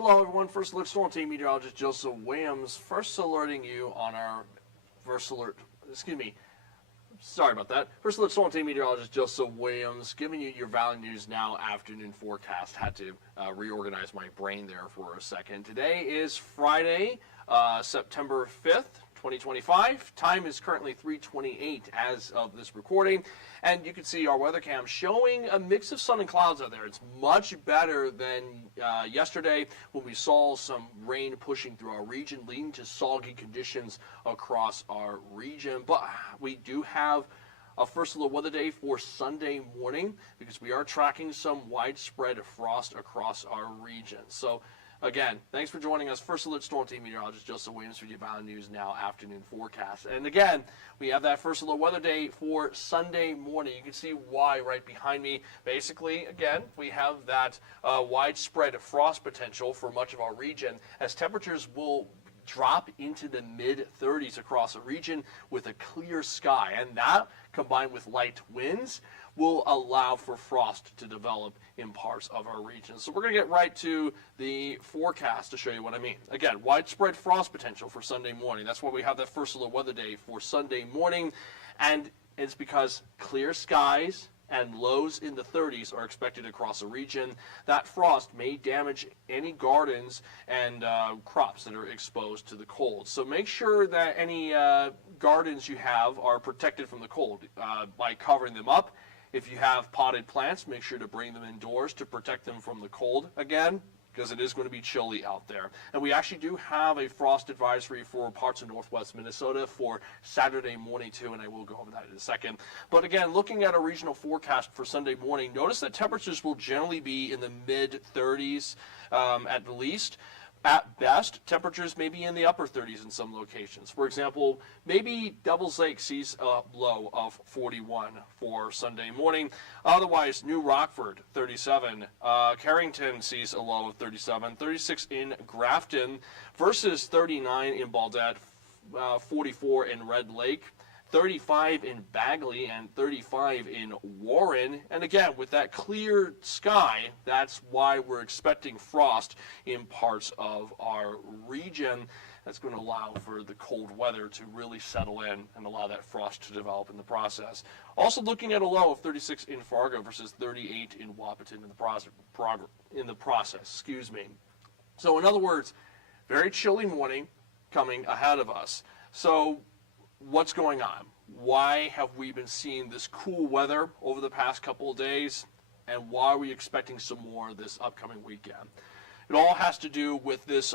Hello everyone, First Alert Storm Team meteorologist Joseph Williams, first alerting you on our First Alert, sorry about that. First Alert Storm Team meteorologist Joseph Williams giving you your Valley News Now afternoon forecast. Had to reorganize my brain there for a second. Today is Friday, September 5th. 2025. Time is currently 3:28 as of this recording, and you can see our weather cam showing a mix of sun and clouds out there. It's much better than yesterday when we saw some rain pushing through our region, leading to soggy conditions across our region. But we do have a first alert weather day for Sunday morning because we are tracking some widespread frost across our region. So again, thanks for joining us. First Alert Storm Team meteorologist Joseph Williams for your Valley News Now afternoon forecast. And again, we have that First Alert weather day for Sunday morning. You can see why right behind me. Basically, again, we have that widespread frost potential for much of our region as temperatures will drop into the mid-30s across the region with a clear sky. And that, combined with light winds, will allow for frost to develop in parts of our region. So we're going to get right to the forecast to show you what I mean. Again, widespread frost potential for Sunday morning. That's why we have that First Alert weather day for Sunday morning. And it's because clear skies and lows in the 30s are expected across the region. That frost may damage any gardens and crops that are exposed to the cold. So make sure that any gardens you have are protected from the cold by covering them up. If you have potted plants, make sure to bring them indoors to protect them from the cold again, because it is going to be chilly out there. And we actually do have a frost advisory for parts of northwest Minnesota for Saturday morning too, and I will go over that in a second. But again, looking at a regional forecast for Sunday morning, notice that temperatures will generally be in the mid-30s at the least. At best, temperatures may be in the upper 30s in some locations. For example, maybe Devils Lake sees a low of 41 for Sunday morning. Otherwise, New Rockford, 37. Carrington sees a low of 37. 36 in Grafton versus 39 in Baudette, 44 in Red Lake. 35 in Bagley and 35 in Warren. And again, with that clear sky, that's why we're expecting frost in parts of our region. That's going to allow for the cold weather to really settle in and allow that frost to develop in the process. Also looking at a low of 36 in Fargo versus 38 in Wahpeton in the process. So in other words, very chilly morning coming ahead of us. So what's going on? Why have we been seeing this cool weather over the past couple of days? And why are we expecting some more this upcoming weekend? It all has to do with this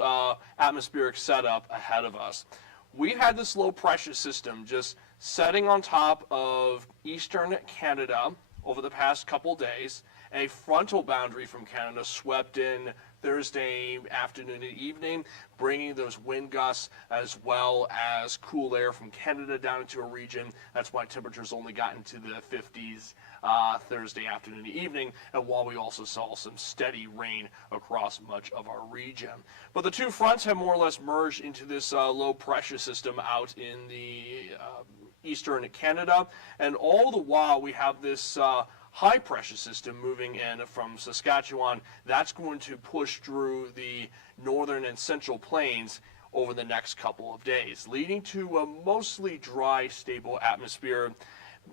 atmospheric setup ahead of us. We've had this low pressure system just setting on top of eastern Canada over the past couple of days. A frontal boundary from Canada swept in Thursday afternoon and evening, bringing those wind gusts as well as cool air from Canada down into a region. That's why temperatures only got into the 50s Thursday afternoon and evening, and while we also saw some steady rain across much of our region. But the two fronts have more or less merged into this low pressure system out in the eastern Canada, and all the while we have this high pressure system moving in from Saskatchewan. That's going to push through the northern and central plains over the next couple of days, leading to a mostly dry, stable atmosphere.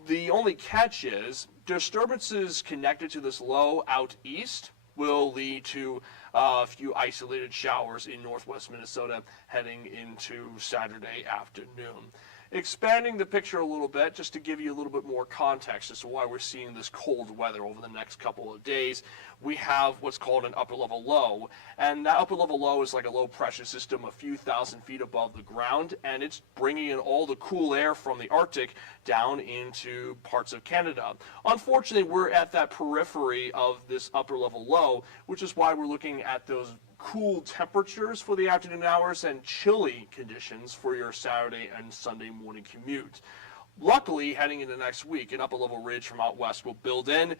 The only catch is disturbances connected to this low out east will lead to a few isolated showers in northwest Minnesota heading into Saturday afternoon. Expanding the picture a little bit, just to give you a little bit more context as to why we're seeing this cold weather over the next couple of days, we have what's called an upper level low. And that upper level low is like a low pressure system a few thousand feet above the ground, and it's bringing in all the cool air from the Arctic down into parts of Canada. Unfortunately, we're at that periphery of this upper level low, which is why we're looking at those cool temperatures for the afternoon hours and chilly conditions for your Saturday and Sunday morning commute. Luckily, heading into next week, an upper level ridge from out west will build in,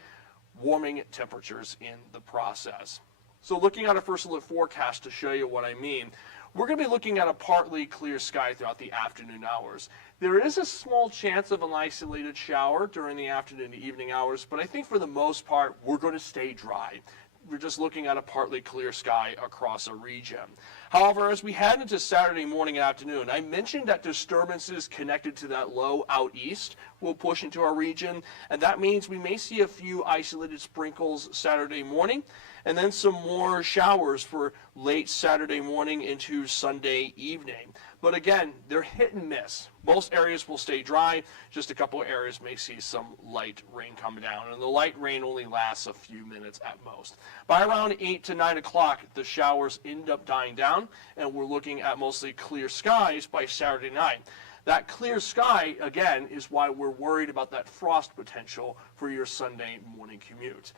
warming temperatures in the process. So looking at a first alert forecast to show you what I mean, we're going to be looking at a partly clear sky throughout the afternoon hours. There is a small chance of an isolated shower during the afternoon and evening hours, but I think for the most part, we're going to stay dry. we're just looking at a partly clear sky across a region. However, as we head into Saturday morning and afternoon, I mentioned that disturbances connected to that low out east will push into our region, and that means we may see a few isolated sprinkles Saturday morning, and then some more showers for late Saturday morning into Sunday evening. But again, they're hit and miss. Most areas will stay dry. Just a couple of areas may see some light rain come down. And the light rain only lasts a few minutes at most. By around 8 to 9 o'clock, the showers end up dying down, and we're looking at mostly clear skies by Saturday night. That clear sky, again, is why we're worried about that frost potential for your Sunday morning commute.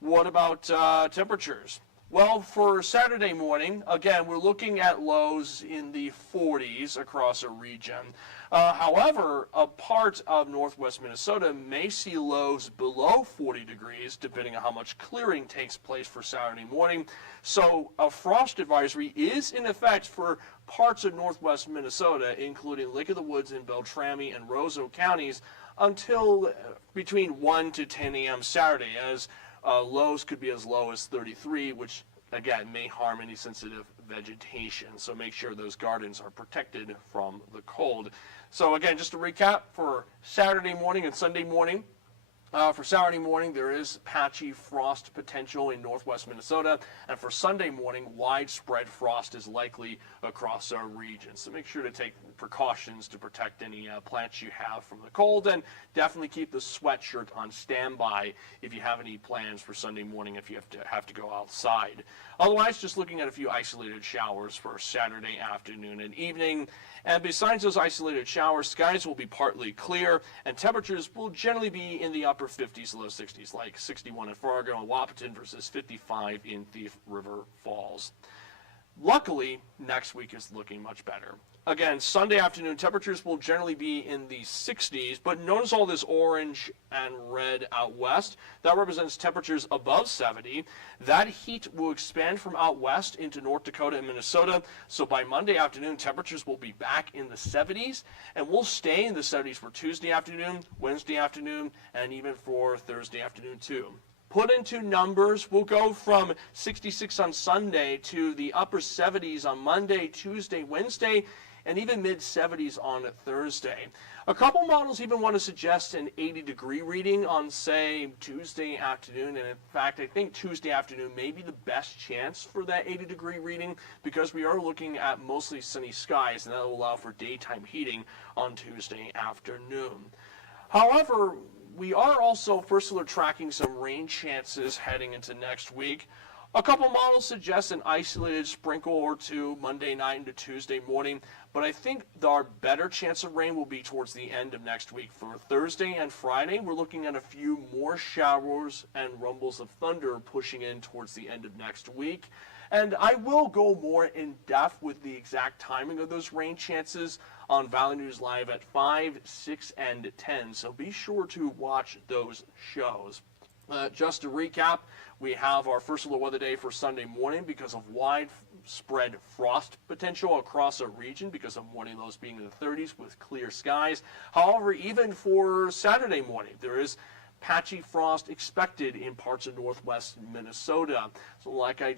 What about temperatures? Well, for Saturday morning, again, we're looking at lows in the 40s across a region. However, a part of northwest Minnesota may see lows below 40 degrees, depending on how much clearing takes place for Saturday morning. So a frost advisory is in effect for parts of northwest Minnesota, including Lake of the Woods and Beltrami and Roseau counties, until between 1 to 10 a.m. Saturday, as lows could be as low as 33, which again may harm any sensitive vegetation. So make sure those gardens are protected from the cold. So again, just to recap, for Saturday morning and Sunday morning, for Saturday morning, there is patchy frost potential in northwest Minnesota, and for Sunday morning, widespread frost is likely across our region. So make sure to take precautions to protect any plants you have from the cold, and definitely keep the sweatshirt on standby if you have any plans for Sunday morning if you have to go outside. Otherwise, just looking at a few isolated showers for Saturday afternoon and evening. And besides those isolated showers, skies will be partly clear, and temperatures will generally be in the upper 50s, low 60s, like 61 in Fargo and Wahpeton versus 55 in Thief River Falls. Luckily, next week is looking much better. Again, Sunday afternoon temperatures will generally be in the 60s, but notice all this orange and red out west. That represents temperatures above 70. That heat will expand from out west into North Dakota and Minnesota. So by Monday afternoon, temperatures will be back in the 70s, and we'll stay in the 70s for Tuesday afternoon, Wednesday afternoon, and even for Thursday afternoon too. Put into numbers, we'll go from 66 on Sunday to the upper 70s on Monday, Tuesday, Wednesday, and even mid-70s on Thursday. A couple models even want to suggest an 80-degree reading on, say, Tuesday afternoon, and in fact, I think Tuesday afternoon may be the best chance for that 80-degree reading because we are looking at mostly sunny skies, and that will allow for daytime heating on Tuesday afternoon. However, we are also first alert tracking some rain chances heading into next week. A couple models suggest an isolated sprinkle or two Monday night into Tuesday morning, but I think our better chance of rain will be towards the end of next week. For Thursday and Friday, we're looking at a few more showers and rumbles of thunder pushing in towards the end of next week. And I will go more in depth with the exact timing of those rain chances on Valley News Live at 5, 6, and 10. So be sure to watch those shows. Just to recap, we have our first alert weather day for Sunday morning because of widespread frost potential across a region because of morning lows being in the 30s with clear skies. However, even for Saturday morning, there is patchy frost expected in parts of northwest Minnesota. So like I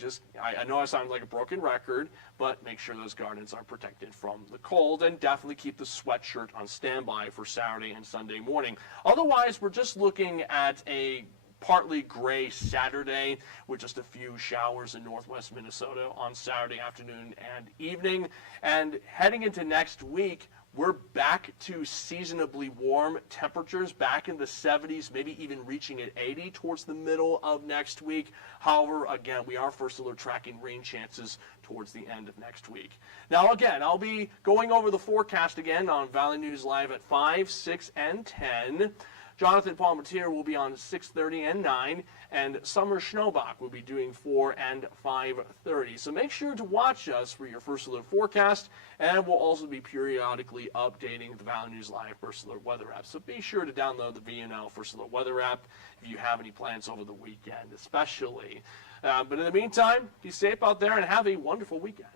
know I sound like a broken record, but make sure those gardens are protected from the cold, and definitely keep the sweatshirt on standby for Saturday and Sunday morning. Otherwise, we're just looking at a partly gray Saturday with just a few showers in northwest Minnesota on Saturday afternoon and evening. And heading into next week, we're back to seasonably warm temperatures, back in the 70s, maybe even reaching at 80 towards the middle of next week. However, again, we are first alert tracking rain chances towards the end of next week. Now, again, I'll be going over the forecast again on Valley News Live at 5, 6, and 10. Jonathan Palmatier will be on 6:30 and 9, and Summer Schnobach will be doing 4 and 5:30. So make sure to watch us for your first alert forecast, and we'll also be periodically updating the Valley News Live First Alert Weather app. So be sure to download the VNN First Alert Weather app if you have any plans over the weekend, especially. But in the meantime, be safe out there and have a wonderful weekend.